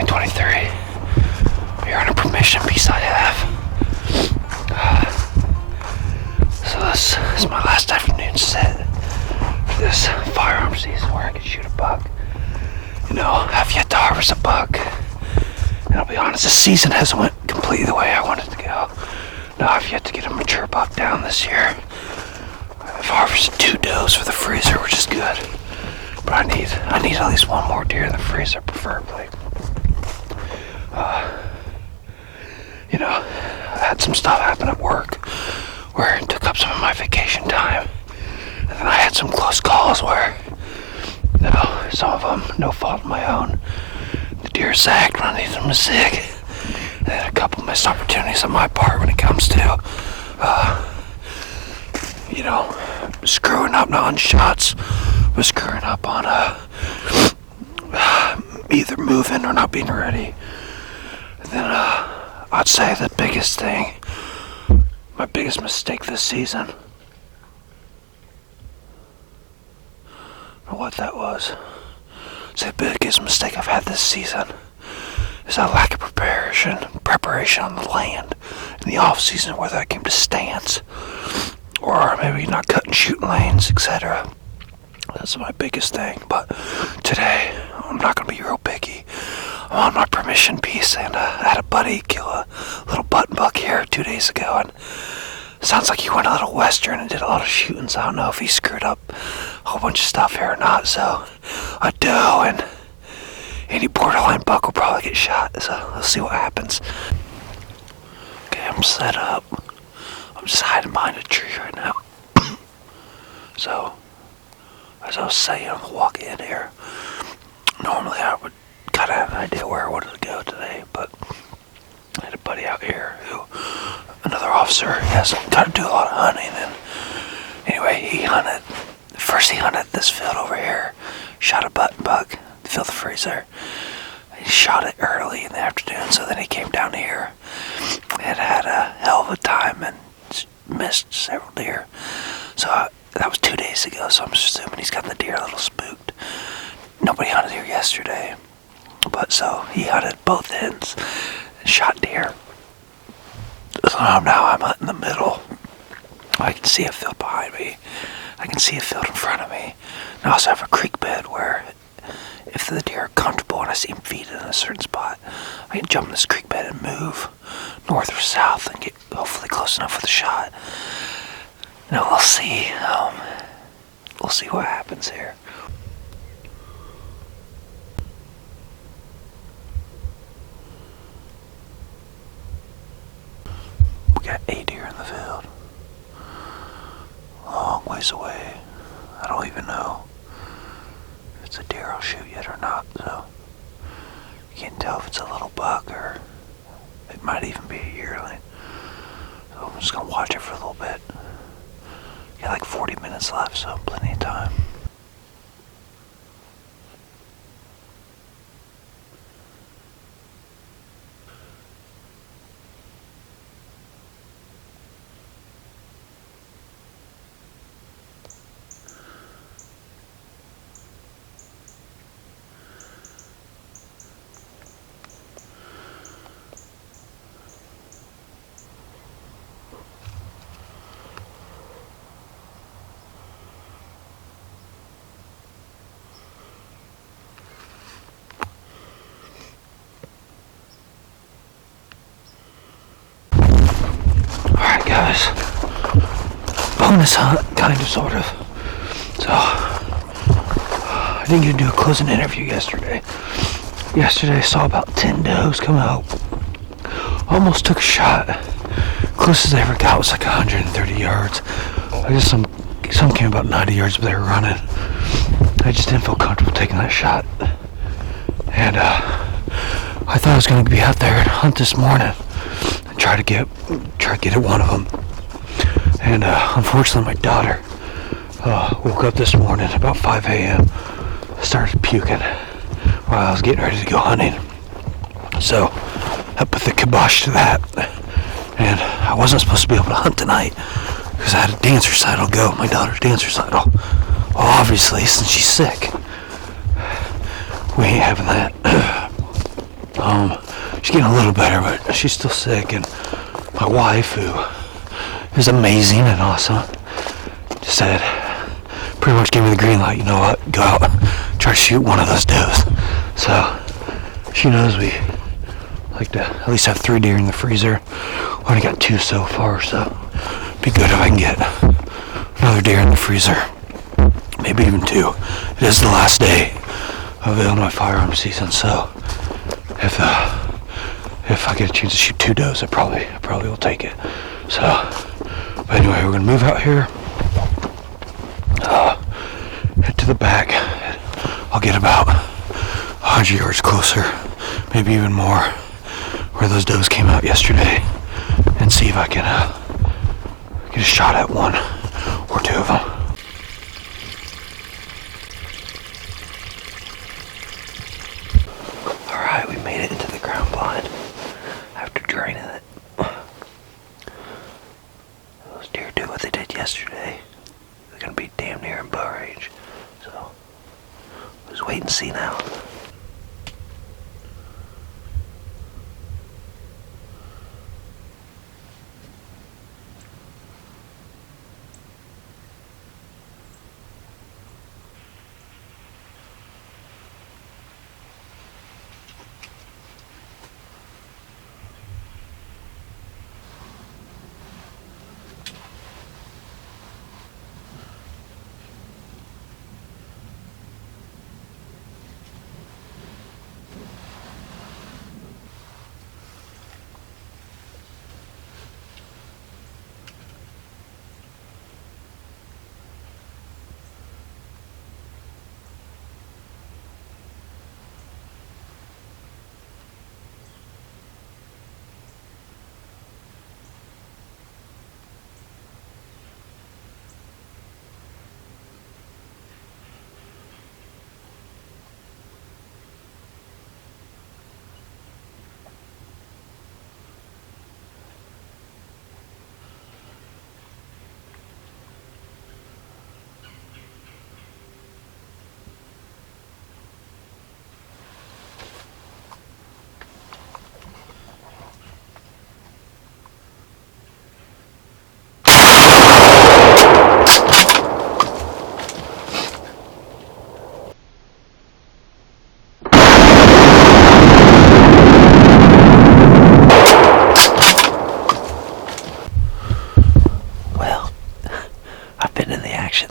2023. You're on a permission piece I have. So this is my last afternoon set for this firearm season where I can shoot a buck. You know, I've yet to harvest a buck. And I'll be honest, this season hasn't went completely the way I wanted to go. No, I've yet to get a mature buck down this year. I've harvested 2 does for the freezer, which is good. But I need at least one more deer in the freezer, preferably. You know, I had some stuff happen at work where it took up some of my vacation time. And then I had some close calls where, you know, some of them, no fault of my own, the deer zagged when I needed them to zig. And then a couple missed opportunities on my part when it comes to, you know, screwing up not on shots, but screwing up on either moving or not being ready. And then I'd say the biggest thing, my biggest mistake this season, I don't know what that was. I'd say the biggest mistake I've had this season is a lack of preparation on the land in the off season, whether that came to stands or maybe not cutting shooting lanes, etc. That's my biggest thing. But today, I'm not going to be real picky. I'm on my permission piece, and I had a buddy kill a little button buck here 2 days ago, and it sounds like he went a little western and did a lot of shooting, so I don't know if he screwed up a whole bunch of stuff here or not. So a doe and any borderline buck will probably get shot, so we'll see what happens. Okay, I'm set up. I'm just hiding behind a tree right now. So, as I was saying on the walk in here, normally I would kind of have an idea where I wanted to go today, but I had a buddy out here who, another officer, he hasn't got to do a lot of hunting, and anyway, he hunted this field over here, shot a button buck, filled the freezer. He shot it early in the afternoon, so then he came down here and had a hell of a time and missed several deer. So that was 2 days ago, so I'm assuming he's gotten the deer a little spooked. Nobody hunted here yesterday, but so he hunted both ends and shot deer. So now I'm hunting the middle. I can see a field behind me. I can see a field in front of me. And I also have a creek bed where if the deer are comfortable and I see them feed in a certain spot, I can jump in this creek bed and move north or south and get hopefully close enough for the shot. No, we'll see. We'll see what happens here. We got 8 deer in the field. Long ways away. I don't even know if it's a deer I'll shoot yet or not, so you can't tell if it's a little buck or it might even be a yearling. So I'm just gonna watch it for a little bit. Got like 40 minutes left, so plenty of time. Guys, bonus hunt, kind of, sort of. So, I didn't get to do a closing interview yesterday. Yesterday I saw about 10 does come out. Almost took a shot. Closest I ever got was like 130 yards. I guess some came about 90 yards, but they were running. I just didn't feel comfortable taking that shot. And I thought I was going to be out there and hunt this morning. Try to get at one of them, and unfortunately my daughter woke up this morning about 5 a.m. started puking while I was getting ready to go hunting, so I put the kibosh to that, and I wasn't supposed to be able to hunt tonight because I had a dance recital go, my daughter's dance recital. Well, obviously, since she's sick, we ain't having that. She's getting a little better, but she's still sick. And my wife, who is amazing and awesome, just said, pretty much gave me the green light. You know what? Go out, try to shoot one of those does. So she knows we like to at least have 3 deer in the freezer. We only got 2 so far, so it'd be good if I can get another deer in the freezer. Maybe even 2. It is the last day of Illinois firearm season, so if I get a chance to shoot 2 does, I probably will take it. So, but anyway, we're gonna move out here, head to the back. I'll get about 100 yards closer, maybe even more, where those does came out yesterday, and see if I can get a shot at 1 or 2 of them. Alright, we made it into the ground blind after draining it. Those deer do what they did yesterday. They're gonna be damn near in bow range. So, just wait and see now.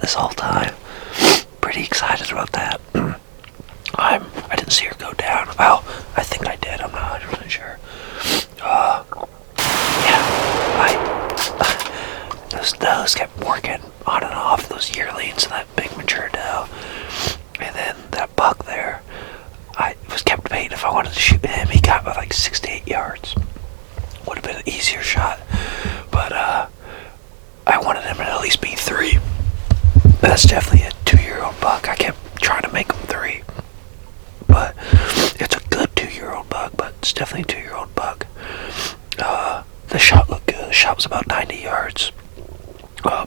This whole time. Pretty excited about that. I didn't see her go down. Well, I think I did. I'm not 100% sure. Those does kept working on and off, those yearlings and that big mature doe. And then that buck there, I was kept baiting if I wanted to shoot him. He got about like 6 to 8 yards. Would have been an easier shot. But I wanted him to at least be 3. That's definitely a 2-year-old buck. I kept trying to make him 3. But it's a good 2-year-old buck, but it's definitely a 2-year-old buck. The shot looked good. The shot was about 90 yards.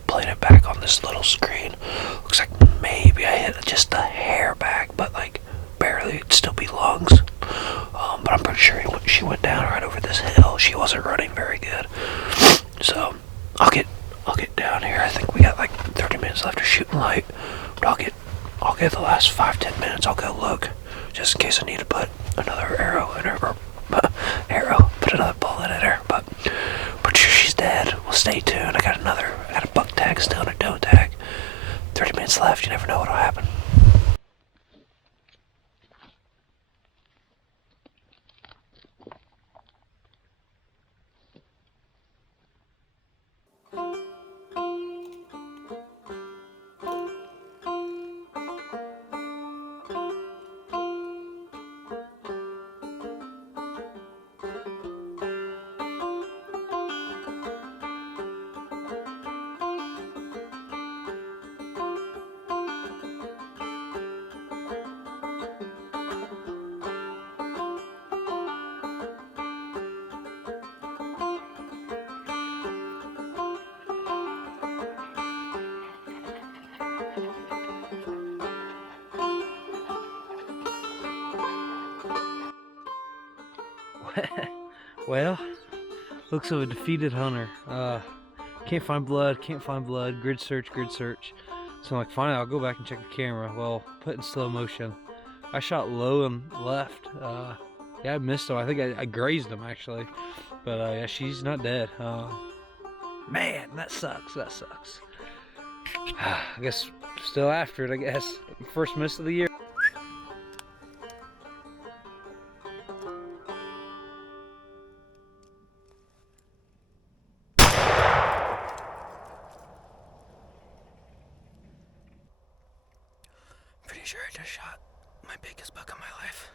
Playing it back on this little screen. Looks like maybe I hit just a hair back, but like barely. It'd still be lungs. But I'm pretty sure she went down right over this hill. She wasn't running very good. So I'll get down here. I think we got like 30 minutes left of shooting light. But I'll get the last 5-10 minutes. I'll go look just in case I need to put another arrow in her, or put another bullet in her. But pretty sure she's dead. Well, stay tuned. I got a buck tag still and a doe tag. 30 minutes left. You never know what'll happen. Well, looks of a defeated hunter. Can't find blood, grid search. So I'm like, fine, I'll go back and check the camera. Well, put in slow motion. I shot low and left. Yeah, I missed him. I think I grazed him actually. But yeah, she's not dead. Man, that sucks, I guess still after it, I guess. First miss of the year. Pretty sure I just shot my biggest buck of my life.